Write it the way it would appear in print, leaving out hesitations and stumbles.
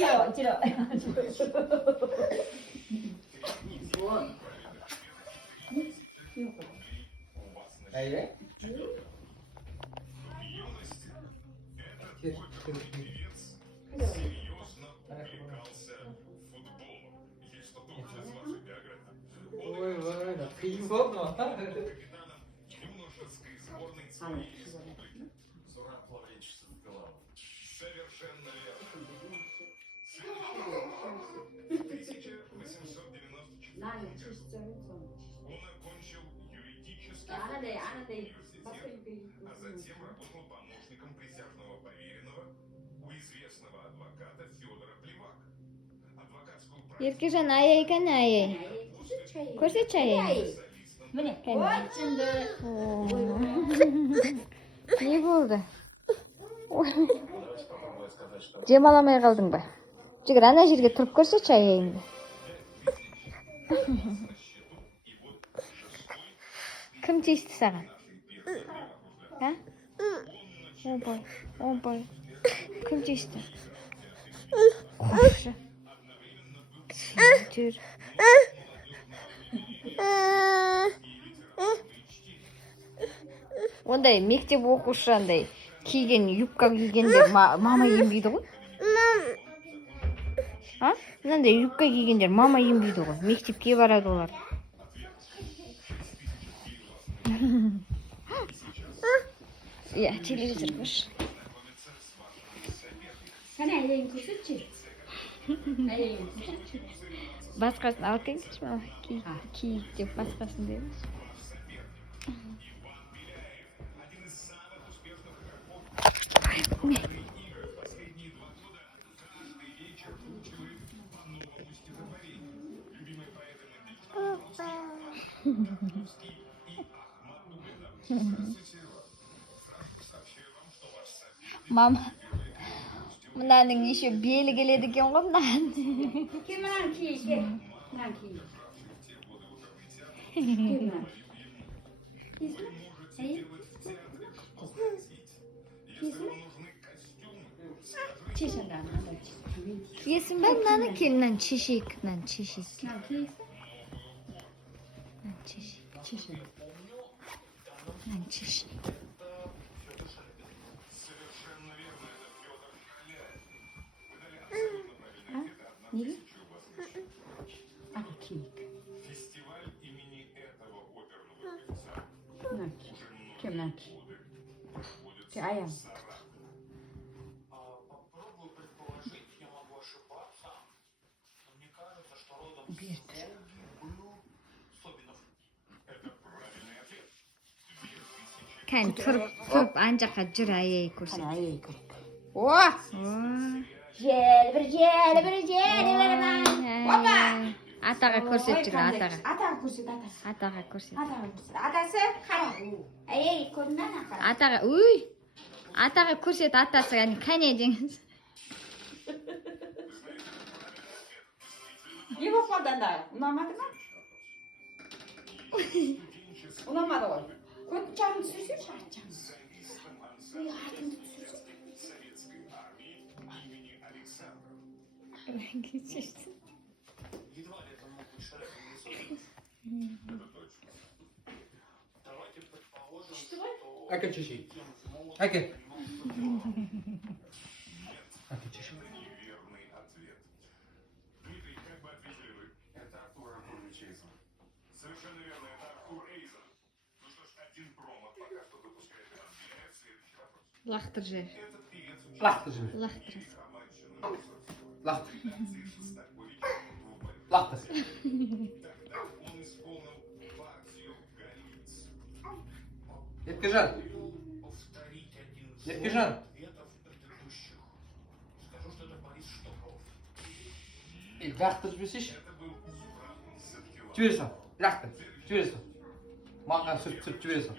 Чиро. Aire. Ой, ладно, фильм форма. Совершенно верно. 나는 70점이죠. Он окончил юридический 아는데 университет, 박사님 а затем работал помощником присяжного поверенного у известного адвоката Федора Плевака. Адвокатскую практику Еркежан аяй ekan аяй. Ko'rsatchi ayayni. Mana, Qani? ochindi. Ne bo'ldi? Jemalamay qoldingmi? Jigir ana yerga turib ko'rsatchi ayayni. Kim chechdi sаған? Ha? Oboy. Kim chechdi? Qo'shni. Jur. Ондай мектеп оқушы андай киген юбка кигендер мама ембейді ғой. А? Мынандай юбка кигендер мама ембейді ғой. Мектепке барады олар. Я телевизор көрші. Sana ayayın ko'rsatchi. Ayayın ko'rsatchi. Басқасын алып келіңізші мама. Киік деп басқасын деді. Мама, мынаның еще белі келеді екен ғой мынаның. Kim lan ki? Lan ki. Kim lan? Çeşinden hadi. Киесің бе мынаны? Кел мынаны чешейік. Мынаны чешейік. Lan kiysin. Мынаны чешейік. Çeşin. Мынаны чешейік. Неге? Hadi kiyik. Фестиваль имени этого оперного певца Lan ki. Kim lan ki? Ki ayağım. Попробую предположить, я могу ошибаться, но мне кажется, что родом Bir. был Собинов. Это правильный ответ. Кән тұрып анжаққа жүр аяй көрсет. Hani ayayı koyayım. О! Jel bir vermem. Baba! Атаға көрсет жүр, атаға. Atağı kursu atağı. Атаға көрсет. Atağı kursu. Atası kara. Ayayı koyundan akar. Атаға, уй! Атаға көрсет, атасы, кәне деңіз. Его қолданды. Ұнамады ма? Ұнамады ғой. Көт жағын түсірсеңші, ат жағын. Ой, атыңды түсірсің. Советской армии имени Александра. Едва ли это мог быть Шрек или Собинов. Это точно. Давайте предположим, что... Ака чеши. Кем молод Ака. Неверный ответ. Дмитрий, как бы ответили вы? это Артур Артурович Эйзен. Совершенно верно, это Артур Эйзен. Ну что ж, один промах пока что допускает отделяет следующий вопрос. Лақтыр жер. Этот певец участвовал Лахты же. Лақтыр. в романсе номер 42. Лахты. Шостаковича двуборье. Лахты. Тогда он исполнил партию «Голиц». Еркежан. Повторить один из Еркежан. ответов предыдущих. Скажу, что это Борис Штоков. Лахты жібесейші. Это был Зураб Садкилов. Жібересің. Лахты. Жібересің. Маған сүрт жібересің.